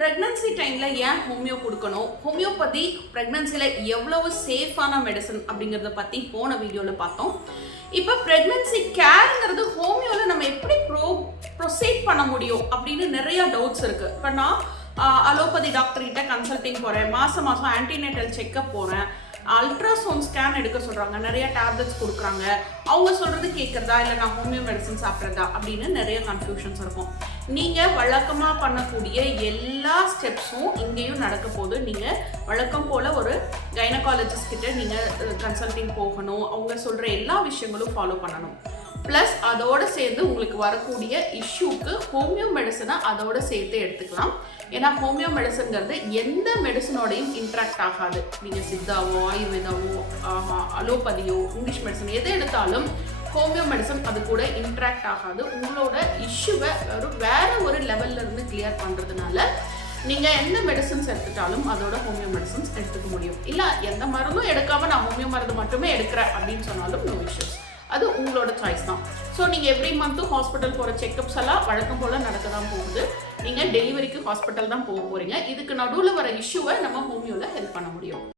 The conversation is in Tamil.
ப்ரெக்னன்சி டைமில் ஏன் ஹோமியோ கொடுக்கணும், ஹோமியோபதி ப்ரெக்னன்சியில் எவ்வளவு சேஃபான மெடிசன் அப்படிங்கிறத பற்றி போன வீடியோவில் பார்த்தோம். இப்போ ப்ரெக்னன்சி கேருங்கிறது ஹோமியோவில் நம்ம எப்படி ப்ரொசீட் பண்ண முடியும் அப்படின்னு நிறையா டவுட்ஸ் இருக்குது. இப்போ நான் அலோபதி டாக்டர்கிட்ட கன்சல்டிங் போகிறேன், மாதம் ஆன்டிநேட்டல் செக்கப் போகிறேன், அல்ட்ராசவுண்ட் ஸ்கேன் எடுக்க சொல்கிறாங்க, நிறைய டேப்லெட்ஸ் கொடுக்குறாங்க. அவங்க சொல்கிறது கேட்குறதா இல்லை நான் ஹோமியோ மெடிசன் சாப்பிட்றதா அப்படின்னு நிறைய கன்ஃபியூஷன்ஸ் இருக்கும். நீங்கள் வழக்கமாக பண்ணக்கூடிய எல்லா ஸ்டெப்ஸும் இங்கேயும் நடக்க போது. நீங்கள் வழக்கம் போல் ஒரு கைனகாலஜிஸ்ட் கிட்ட நீங்கள் கன்சல்டிங் போகணும், அவங்க சொல்கிற எல்லா விஷயங்களும் ஃபாலோ பண்ணணும். ப்ளஸ் அதோடு சேர்ந்து உங்களுக்கு வரக்கூடிய இஷ்யூக்கு ஹோமியோ மெடிசனை அதோடு சேர்த்து எடுத்துக்கலாம். ஏன்னா ஹோமியோ மெடிசன்கிறது எந்த மெடிசனோடையும் இன்ட்ராக்ட் ஆகாது. நீங்கள் சித்தாவோ ஆயுர்வேதாவோ அலோபதியோ இங்கிலீஷ் மெடிசன் எதை எடுத்தாலும் ஹோமியோ மெடிசன் அது கூட இன்ட்ராக்ட் ஆகாது. உங்களோட இஷ்யூவை வேற ஒரு லெவல்ல இருந்து கிளியர் பண்ணுறதுனால நீங்கள் எந்த மெடிசன்ஸ் எடுத்துட்டாலும் அதோட ஹோமியோ மெடிசன்ஸ் எடுத்துக்க முடியும். இல்லை எந்த மருந்தும் எடுக்காமல் நான் ஹோமியோ மருந்து மட்டுமே எடுக்கிறேன் அப்படின்னு சொன்னாலும் நோ இஷ்யூஸ். அது உங்களோட சாய்ஸ் தான். ஸோ நீங்கள் எவ்ரி மந்த்தும் ஹாஸ்பிட்டல் போகிற செக்கப்ஸ் எல்லாம் வழக்கம் போல் நடக்க தான் போகுது. நீங்கள் டெலிவரிக்கு ஹாஸ்பிட்டல் தான் போக போகிறீங்க. இதுக்கு நடுவில் வர இஷ்யூவை நம்ம ஹோமியோவில் ஹெல்ப் பண்ண முடியும்.